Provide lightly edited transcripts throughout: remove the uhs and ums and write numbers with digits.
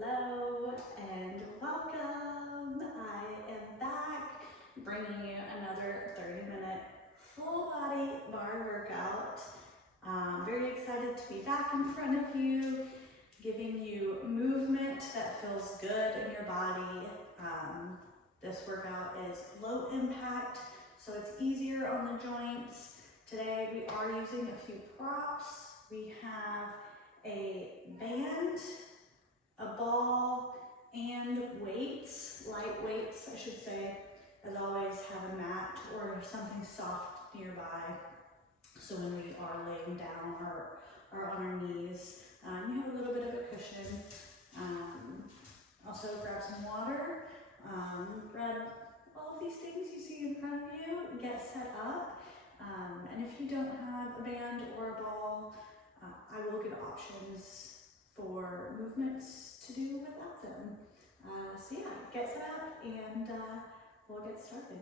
Hello and welcome. I am back bringing you another 30-minute full body bar workout. Very excited to be back in front of you, giving you movement that feels good in your body. This workout is low impact, so it's easier on the joints. Today we are using a few props. We have a band, a ball, and weights, light weights I should say. As always, have a mat or something soft nearby, so when we are laying down or are on our knees, you have a little bit of a cushion. Also grab some water, grab all of these things you see in front of you, get set up, and if you don't have a band or a ball, I will give options for movements to do without them. So yeah, get set up and we'll get started.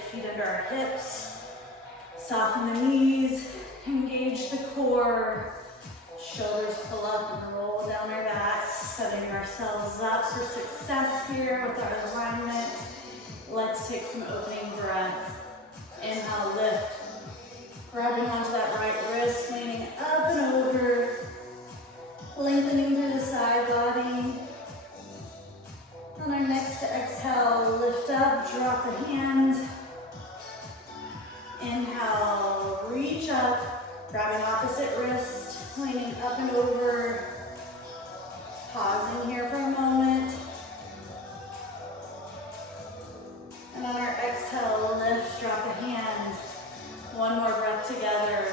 Feet under our hips, soften the knees, engage the core, shoulders pull up and roll down our backs, setting ourselves up for success here with our alignment. Let's take some opening breaths. Inhale, lift, grabbing onto that right wrist, leaning up and over, lengthening through the side body. On our next exhale, lift up, drop the hands. Inhale, reach up, grabbing opposite wrist, leaning up and over. Pausing here for a moment. And on our exhale, lift, drop the hands. One more breath together.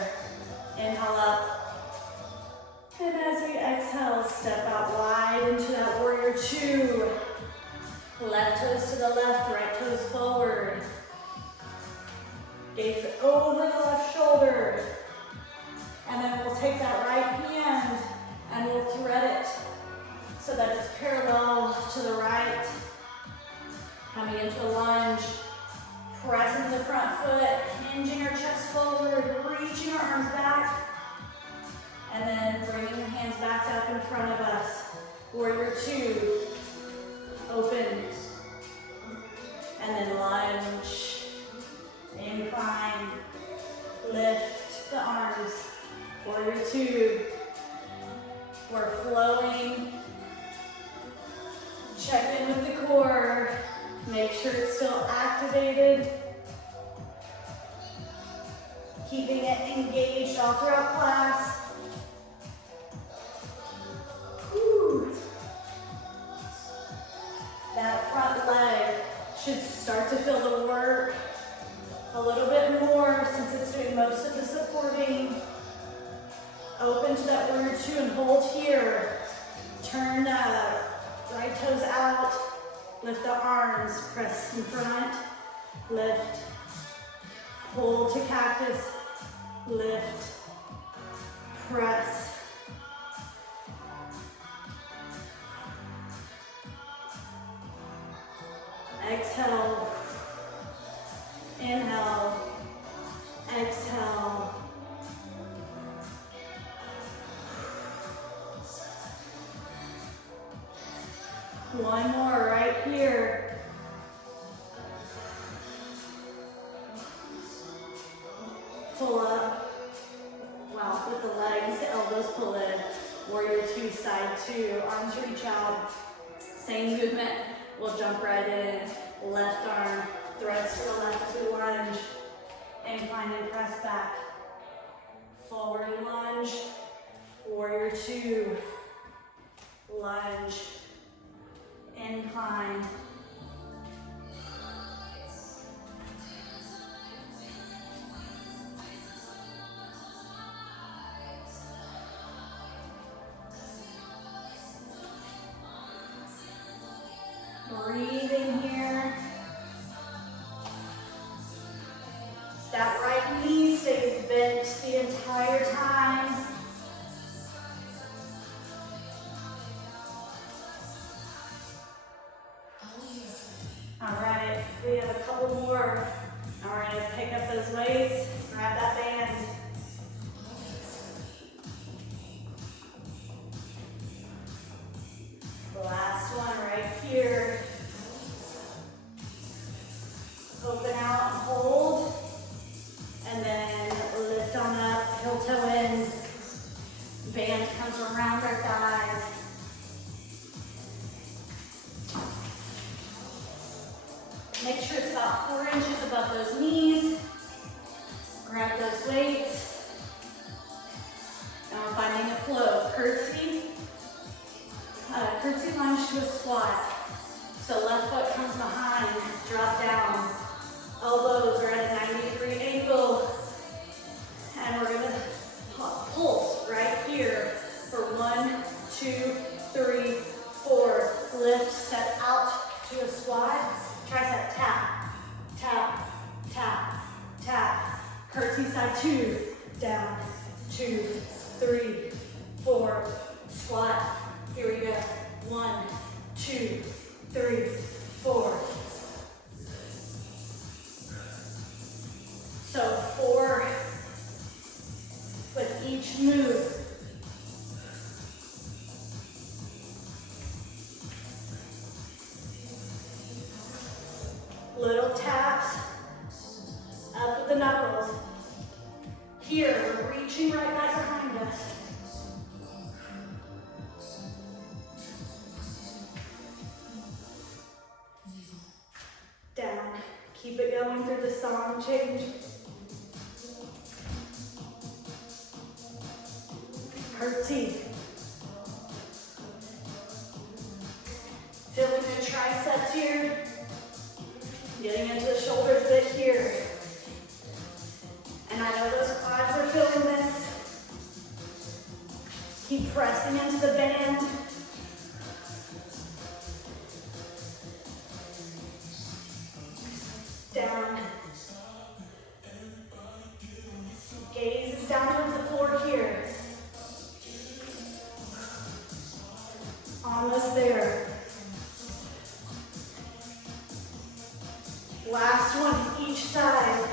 Inhale up. And as we exhale, step out wide into that warrior two. Left toes to the left, right toes forward. Gaze over the left shoulder. And then we'll take that right hand and we'll thread it so that it's parallel to the right. Coming into a lunge. Press into the front foot, hinging our chest forward, reaching our arms back. And then bringing the hands back up in front of us. Warrior two. Open. And then lunge. Incline. Lift the arms. Warrior two. We're flowing. Check in with the core. Make sure it's still activated. Keeping it engaged all throughout class. That front leg should start to feel the work a little bit more since it's doing most of the supporting. Open to that warrior two and hold here. Turn right toes out. Lift the arms, press in front. Lift. Hold to cactus. Lift. Press. Exhale, inhale, exhale. One more right here. Pull up. Wow, with the legs, elbows pull in. Warrior two, side two, arms reach out. Same movement. We'll jump right in. Left arm, threads to the left as we lunge. Incline and press back. Forward and lunge. Warrior two. Lunge. Incline. Breathing here. That right knee stays bent the entire time. into a squat. So left foot comes behind, drop down. Elbows are at a 90-degree angle. And we're gonna pulse right here for 1, 2, 3, 4. Lift, step out to a squat. Tricep tap, tap, tap, tap. Curtsy side 2, down, 2, 3, 4. Squat. Here we go. 1, 2, 3, 4. So 4 with each move. Little taps up with the knuckles. Here, we're reaching right back behind us. Down. Keep it going through the song change. Curtsy. Feeling the triceps here. Getting into the shoulders a bit here. And I know those quads are feeling this. Keep pressing into the band. Down. Gaze is down towards the floor here. Almost there. Last one each side.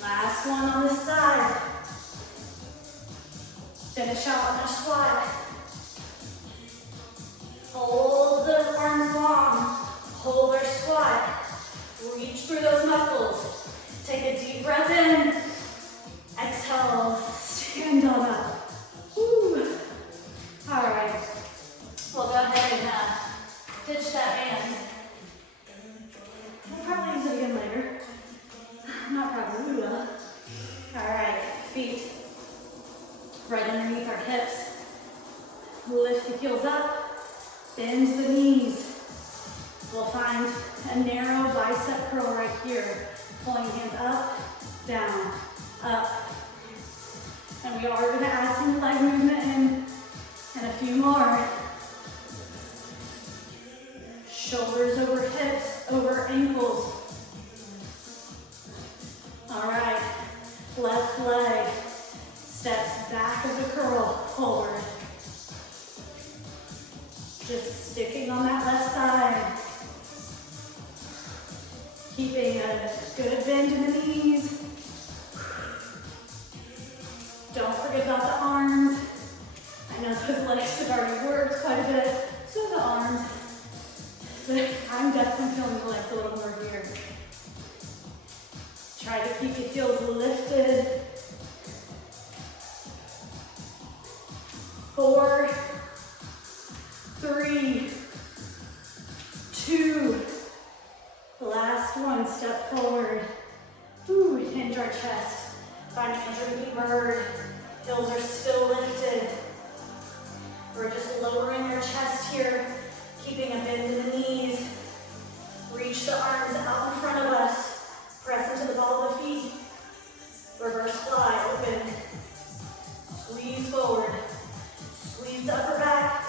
Last one on this side. Finish out on a squat. Hold the arms long. Hold our squat. Reach through those knuckles. Take a deep breath in. Exhale. Stand on up. Woo. All right. We'll go ahead and ditch that band. We'll probably use it again later. Not probably, we will. All right, feet right underneath our hips. Lift the heels up, bend the knees. We'll find a narrow bicep curl right here. Pulling hands up, down, up. And we are going to add some leg movement in and a few more. Shoulders over hips, over ankles. All right, left leg steps back of the curl, forward. Just sticking on that left side. Keeping a good bend in the knees. Don't forget about the arms. I know those legs have already worked quite a bit, so the arms. But I'm definitely feeling the legs a little more here. Try to keep your heels lifted. 4, 3, 2. Last one, step forward. Ooh, hinge our chest. Find your droopy bird. Heels are still lifted. We're just lowering our chest here, keeping a bend in the knees. Reach the arms out in front of us. Press into the ball of the feet. Reverse fly, open. Squeeze forward. Squeeze the upper back.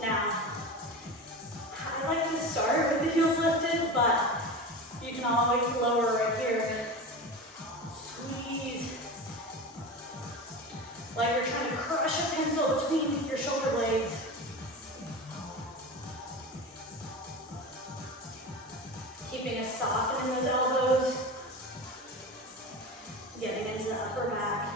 Now, I like to start with the heels lifted, but you can always lower right here. Squeeze. Like you're trying to crush a pencil between your shoulder blades. Keeping us softening those elbows. Getting into the upper back.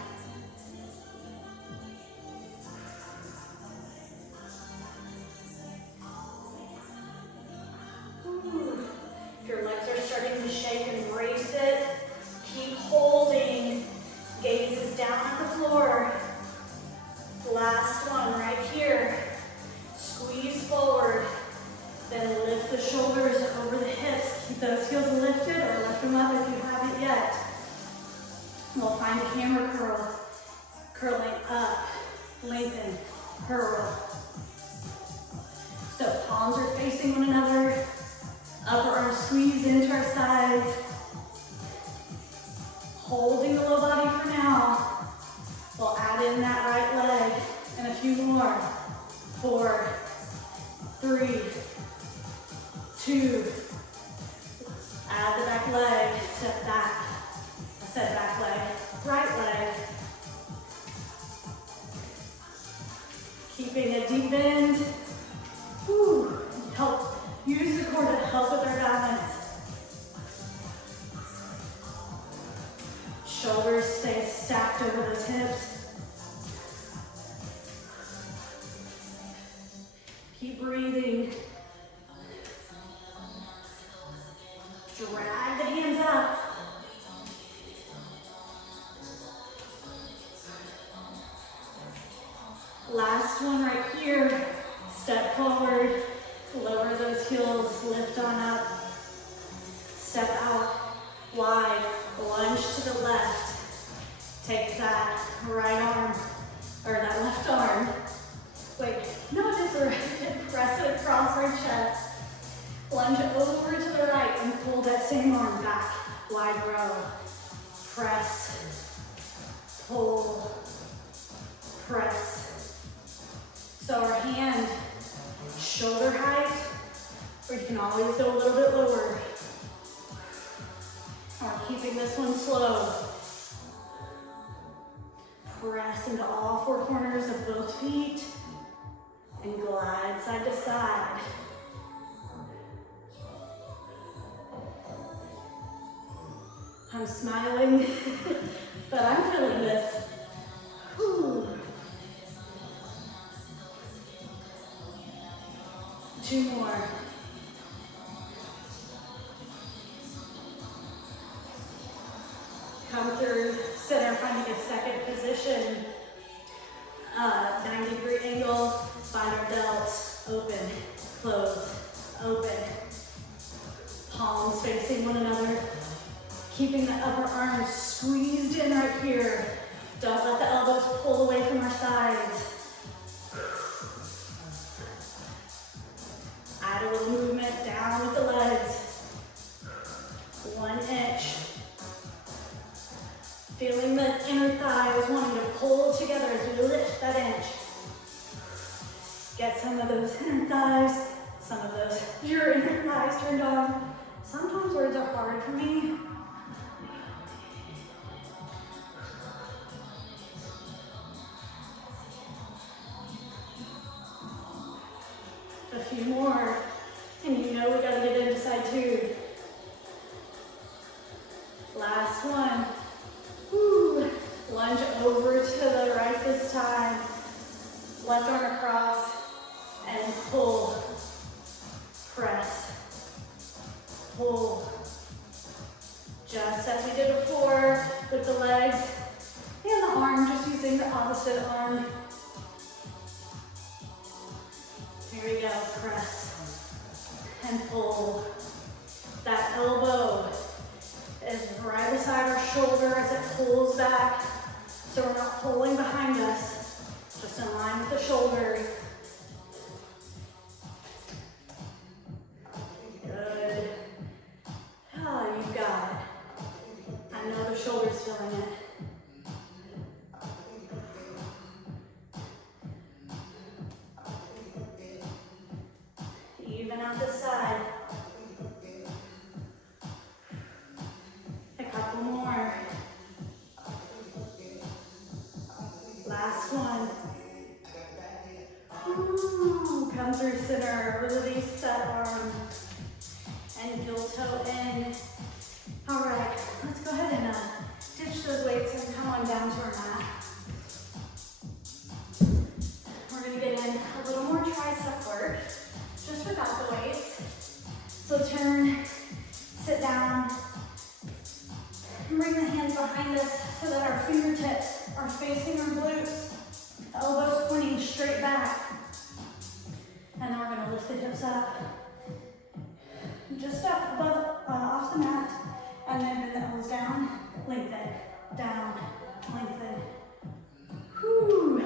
Ooh. If your legs are starting to shake, embrace it. Keep holding. Gaze is down at the floor. Last one right here. Squeeze forward. Then lift the shoulders over the hips. Keep those heels lifted or lift them up if you haven't yet. We'll find a hammer curl, curling up, lengthen, curl. So palms are facing one another, upper arms squeezed into our sides. Holding the low body for now. We'll add in that right leg and a few more. 4, 3, 2. Add the back leg, step back. I said back leg, right leg. Keeping a deep bend. Whew. Help, use the core to help with our balance. Shoulders stay stacked over those hips. Keep breathing. Drag the hands up. Last one right here. Step forward, lower those heels, lift on up. Step out, wide, lunge to the left. Take that right arm, or that left arm. Wait, no, it is the right. Press it across our chest. Lunge over to the right and pull that same arm back. Wide row. Press, pull, press. So our hand, shoulder height, or you can always go a little bit lower. Or keeping this one slow. Press into all 4 corners of both feet and glide side to side. I'm smiling, but I'm feeling this. Whew. 2 more. Come through center, finding a second position. 90-degree angle, find our delts, open, close, open. Palms facing one another. Keeping the upper arms squeezed in right here. Don't let the elbows pull away from our sides. Add a little movement down with the legs. 1 inch. Feeling the inner thighs wanting to pull together as we lift that inch. Get some of those inner thighs, some of those, your inner thighs turned on. Sometimes words are hard for me. A few more, and you know we gotta get into side 2. Last one. Woo. Lunge over to the right this time. Left arm across and pull. Press. Pull. Just as we did before with the legs and the arm, just using the opposite arm. Here we go, press and pull. That elbow is right beside our shoulder as it pulls back, so we're not pulling behind us, just in line with the shoulder. Good. Oh, you got it. I know the shoulder's feeling it. Even out the side. A couple more. Last one. Ooh, come through center, release that arm, and heel toe in. All right, let's go ahead and ditch those weights and come on down to our mat. We're gonna get in a little more tricep work, just without the weights. So turn, sit down, and bring the hands behind us so that our fingertips are facing our glutes, elbows pointing straight back. And then we're gonna lift the hips up, just up above, off the mat, and then bring the elbows down, lengthen. down, lengthen. Whew.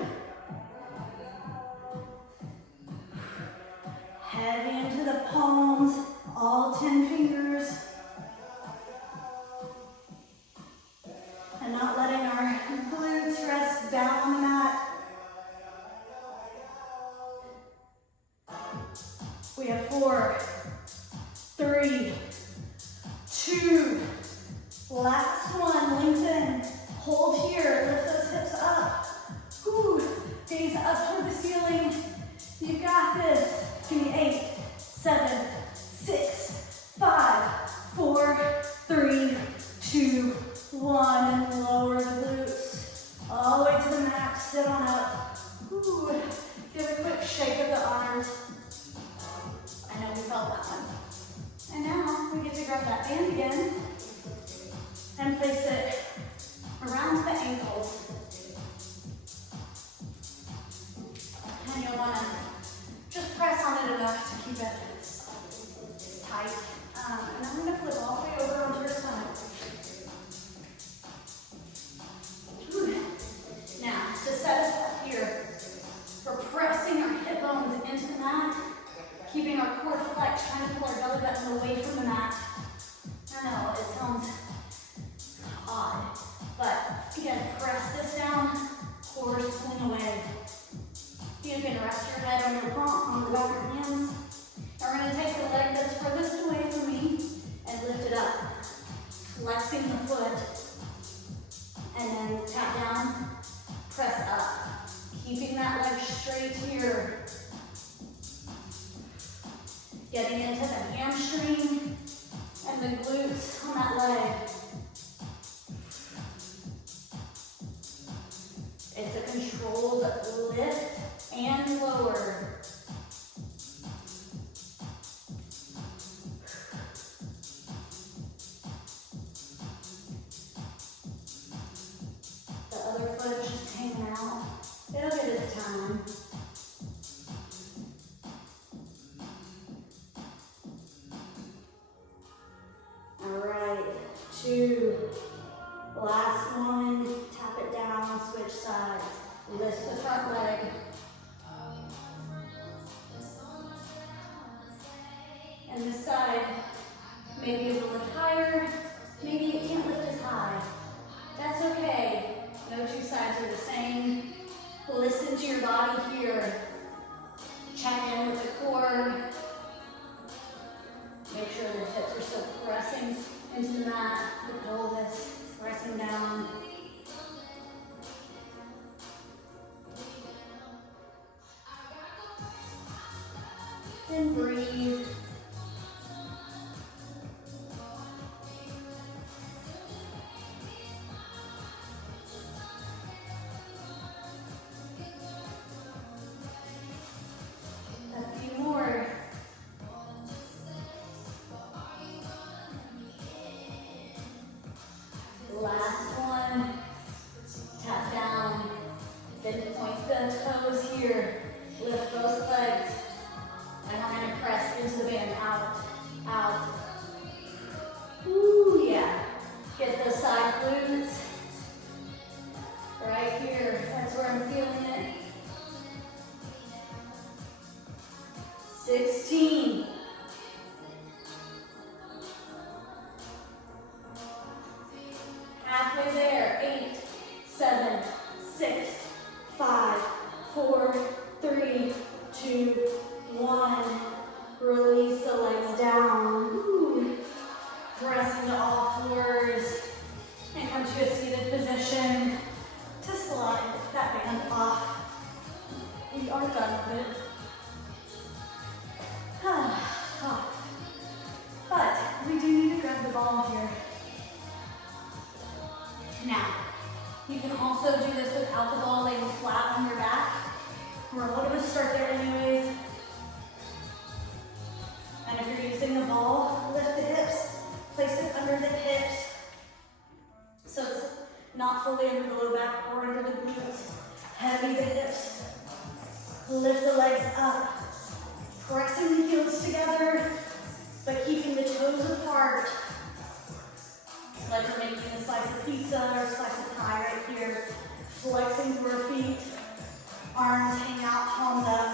Heavy into the palms, all 10 fingers. And not letting our glutes rest down on the mat. We have 4, 3, 2, last one, lengthen. Hold here, lift those hips up. Whew. Gaze up toward the ceiling. You got this. Give me 8, 7, 6, 5, 4, 3, 2, 1. And lower the glutes. All the way to the max. Sit on up. Whew. Give a quick shake of the arms. I know we felt that one. And now we get to grab that band again and place it around the ankles. And you'll want to just press on it enough to keep it tight. And I'm going to flip all the way over onto your stomach. Now, to set us up here, we're pressing our hip bones into the mat, keeping our core flexed, trying to pull our belly button away from the mat. I know, it sounds odd, but again, press this down, core is pulling away. You can rest your head on your palm, on the back of your hands. And we're going to take the leg that's furthest away from me and lift it up, flexing the foot, and then tap down, press up, keeping that leg straight here. Getting into the hamstring and the glutes on that leg. It's a controlled lift and lower. The other foot is just hanging out. It'll get its time. Alright, 2. Last one. Tap it down, switch sides. Lift the front leg. And this side, maybe a little higher, maybe you can't lift as high. That's okay. No two sides are the same. Listen to your body here. Check in with the core. Make sure the hips are still pressing into the mat. The pelvis pressing down. And breathe. A few more. Last one. Tap down. Then point the toes here. Lift both legs. And we're going to press into the band. Out. Out. Ooh, yeah. Get those side glutes. Right here. That's where I'm feeling it. 16. Halfway there. 8, 7, 6, 5, 4, 3, 2, 1. Release the legs down. Ooh. Press into all fours. And come to a seated position to slide that band off. We are done with it. But we do need to grab the ball here. Now, you can also do this without the ball laying flat on your back. We're going to start there anyways. And if you're using the ball, lift the hips, place it under the hips. So it's not fully under the low back or under the glutes. Heavy the hips. Lift the legs up. Pressing the heels together, but keeping the toes apart. Like we're making a slice of pizza or a slice of Flexing through our feet. Arms hang out, palms up.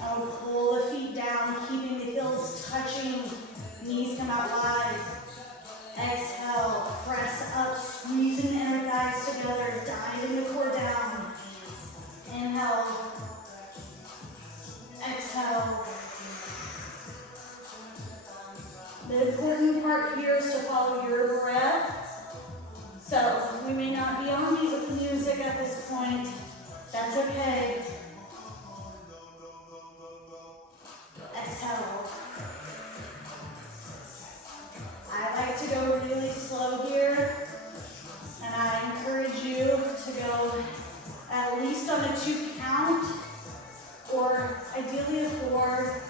And we'll pull the feet down, keeping the heels touching. Knees come out wide. Exhale, press up, squeezing the inner thighs together, diving the core down. Inhale. Exhale. The important part here is to follow your breath. So we may not be on beat with the music at this point. That's okay. Exhale. I like to go really slow here, and I encourage you to go at least on a 2 count, or ideally a 4.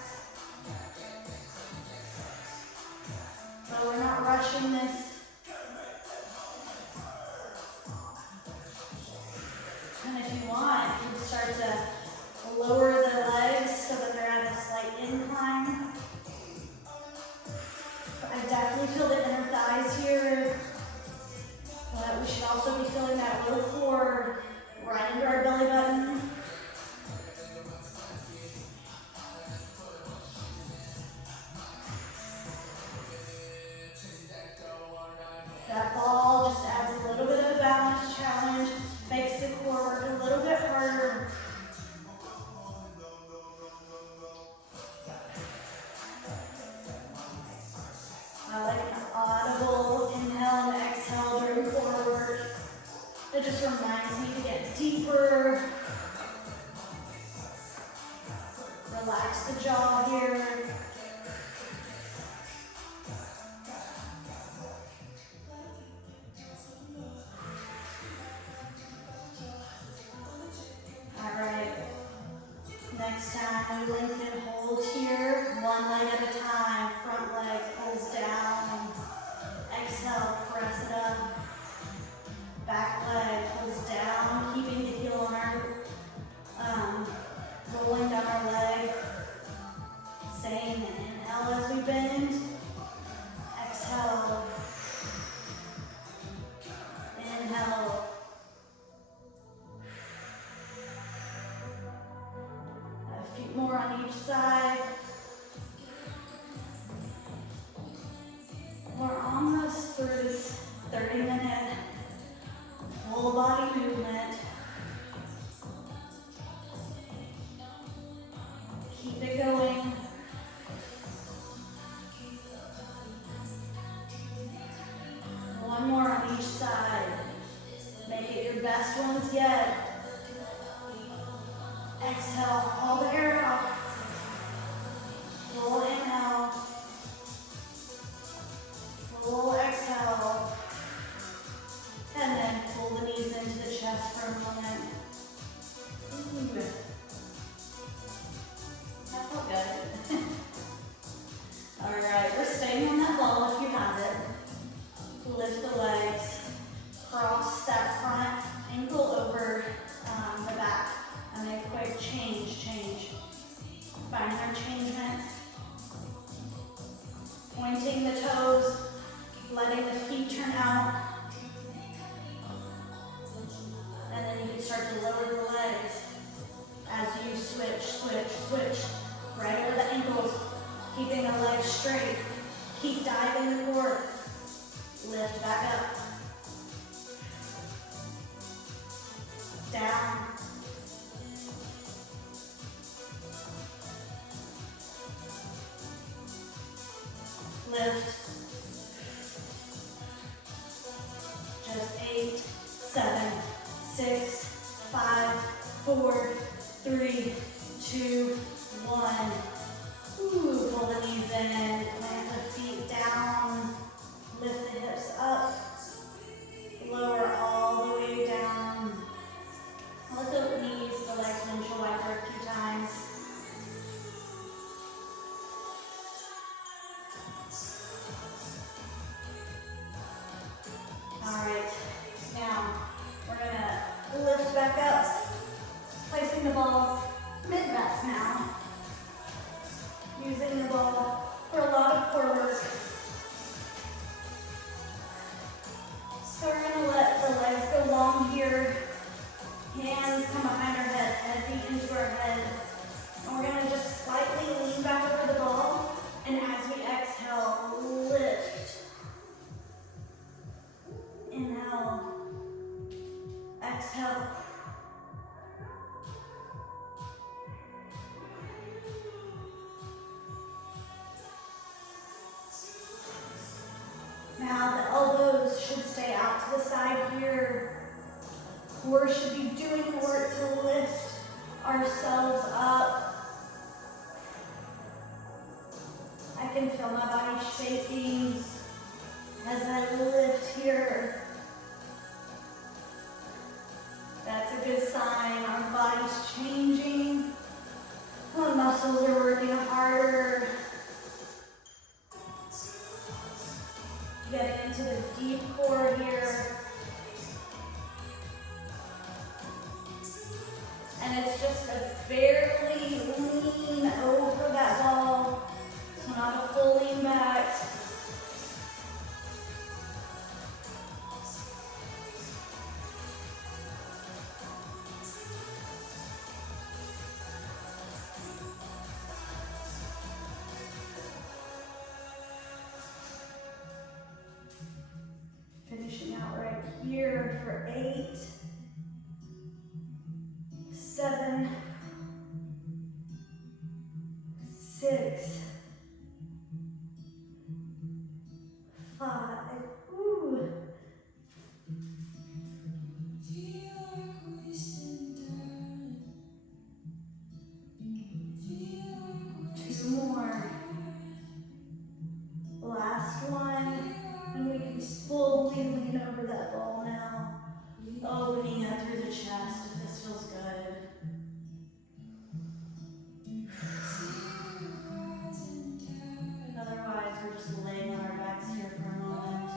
So we're not rushing this. And if you want, you can start to lower the legs so that they're at a slight incline. I definitely feel the inner thighs here, but we should also be feeling that low core right under our belly button. That ball just adds a little bit of a balance challenge, makes the core work a little bit harder. I like an audible inhale and exhale during core work. It just reminds me to get deeper. Relax the jaw here. Next time we lengthen, hold here, one leg at a time. Front leg pulls down. Exhale, press it up. Back leg pulls down, keeping the heel on our, rolling down our leg. Same, inhale as we bend. Exhale. Inhale. More on each side. We're almost through this 30-minute full body movement. Keep it going. One more on each side. Make it your best ones yet. Exhale, all the air out. Full inhale. Full exhale. And then pull the knees into the chest for a moment. Ooh. That felt good. Alright, we're staying on that ball if you have it. Lift the legs. Cross that front ankle over the back. And a quick change. Find our changements. Pointing the toes, letting the feet turn out. And then you can start to lower the legs as you switch. Right over the ankles, keeping the legs straight. Keep diving the core. Lift back up. Down. Lift. Just 8, 7, 6, 5, 4, 3, 2, 1. Ooh, pull the knees in, plant the feet down, lift the hips up, lower all the way down. Let the knees, the legs windshield wiper a few times. Alright, now we're going to lift back up, placing the ball mid-back now. Using the ball for a lot of core work. So we're going to let the legs go long here. Hands come behind our head feet into our head. And we're gonna just slightly lean back over the ball. And as we exhale, lift. Inhale. Exhale. Now the elbows should stay out to the side here. Core should be doing the work to lift ourselves up. I can feel my body shaking as I lift here. That's a good sign. Our body's changing. The muscles are working harder. Getting into the deep core here. And it's just a barely lean over that ball. So not a full lean back. Finishing out right here for 8, 7, 6, 5. Ooh. 2 more. Last one. And we can fully lean over that ball now. Opening up through the chest if this feels good. Otherwise, we're just laying on our backs here for a moment.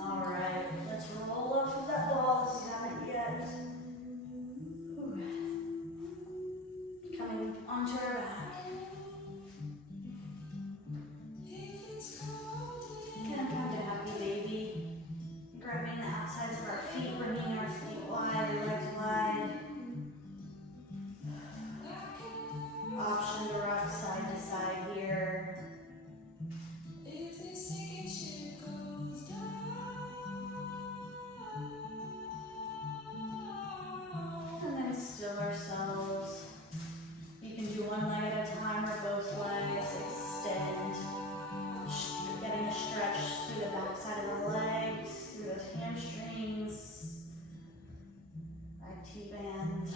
All right, let's roll off of that ball if you haven't yet. Coming onto our back. Kind of happy baby. Grabbing the outsides of our feet, bringing our feet wide, legs wide. Option to rock side to side here. And then still ourselves. You can do one leg at a time or both legs. Extend. Getting a stretch through the back side of the legs, through those hamstrings. Back T-band.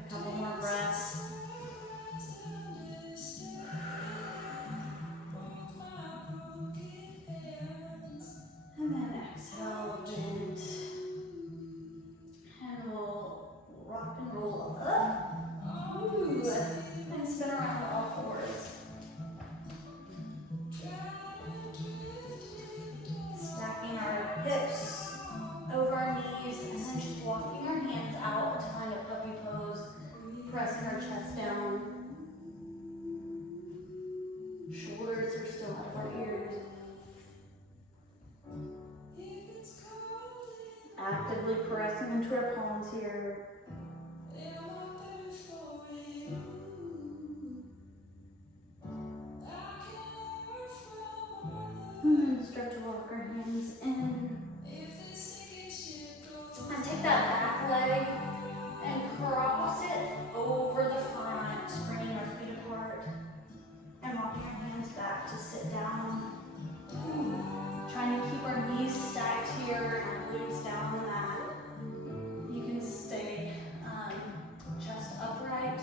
A couple more breaths. And then exhale, bend. And we'll rock and roll up. Ooh. And spin around on all fours. Stacking our hips over our knees and then just walking our hands out to find a puppy pose. Pressing our chest down. Shoulders are still out of our ears. Actively pressing into our palms here. And then start to walk our hands in. And take that back leg and cross it over the front, bringing our feet apart. And walking our hands back to sit down. Trying to keep our knees stacked here and our glutes down on the mat. You can stay chest upright,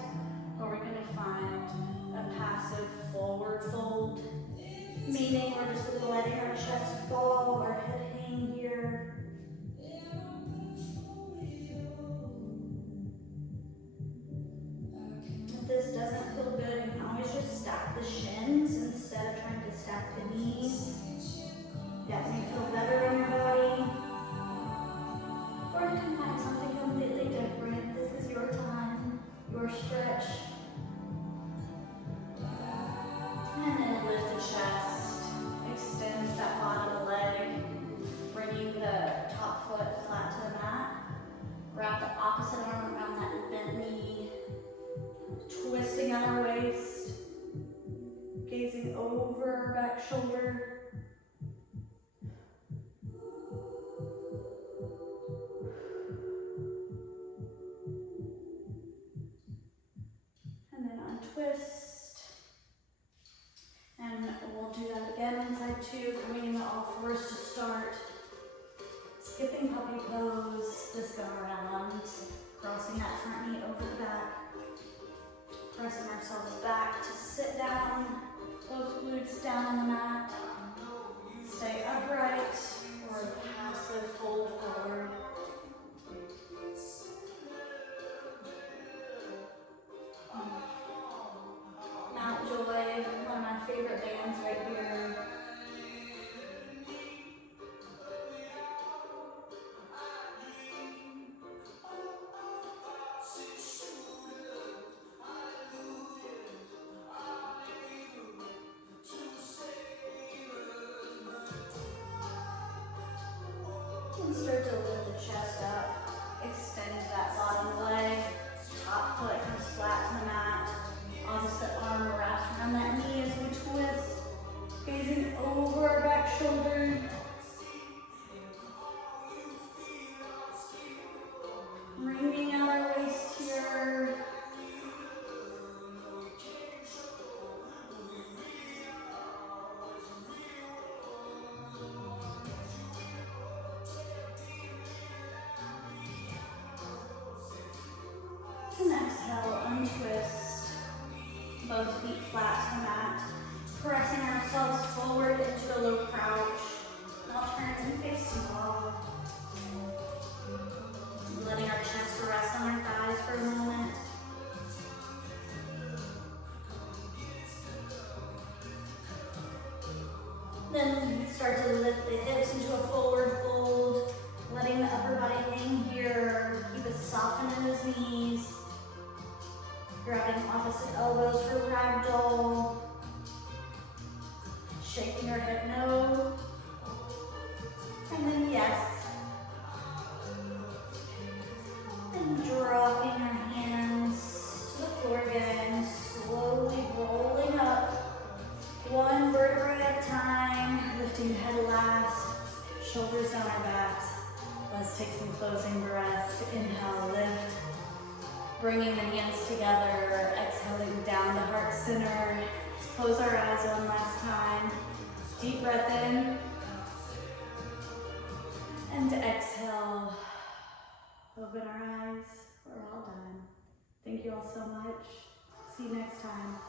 or we're going to find a passive forward fold, meaning we're just letting our chest fall, our head hang here. If this doesn't feel good, you can always just stack the shins instead of trying to stack the knees. That may feel better in your body. Or you can find something completely different. This is your time, your stretch. back shoulder. And then untwist. And we'll do that again on side two, coming into all fours to start. Skipping puppy pose, this go around, crossing that front knee over the back. Pressing ourselves back to sit down, both glutes down on the mat. Stay upright or a passive fold forward. Mount Joy, one of my favorite bands right here. And start to lift the chest up, extend that bottom leg, top foot comes flat to the mat, opposite arm wraps around that knee as we twist, gazing over our back shoulder. Wringing out our waist here. And exhale, untwist. Both feet flat to the mat. Pressing ourselves forward into a low crouch. Now turn and face the wall. Letting our chest rest on our thighs for a moment. Then we start to lift the hips into a forward fold. Letting the upper body hang here. Keep it soft in those knees. Grabbing opposite elbows for ragdoll. Shaking your hip no. And then yes. And dropping our hands to the floor again. Slowly rolling up. One vertebrae at a time. Lifting head last. Shoulders down our backs. Let's take some closing breaths. Inhale, lift. Bringing the hands together, exhaling down to heart center. Let's close our eyes one last time. Deep breath in. And exhale. Open our eyes. We're all done. Thank you all so much. See you next time.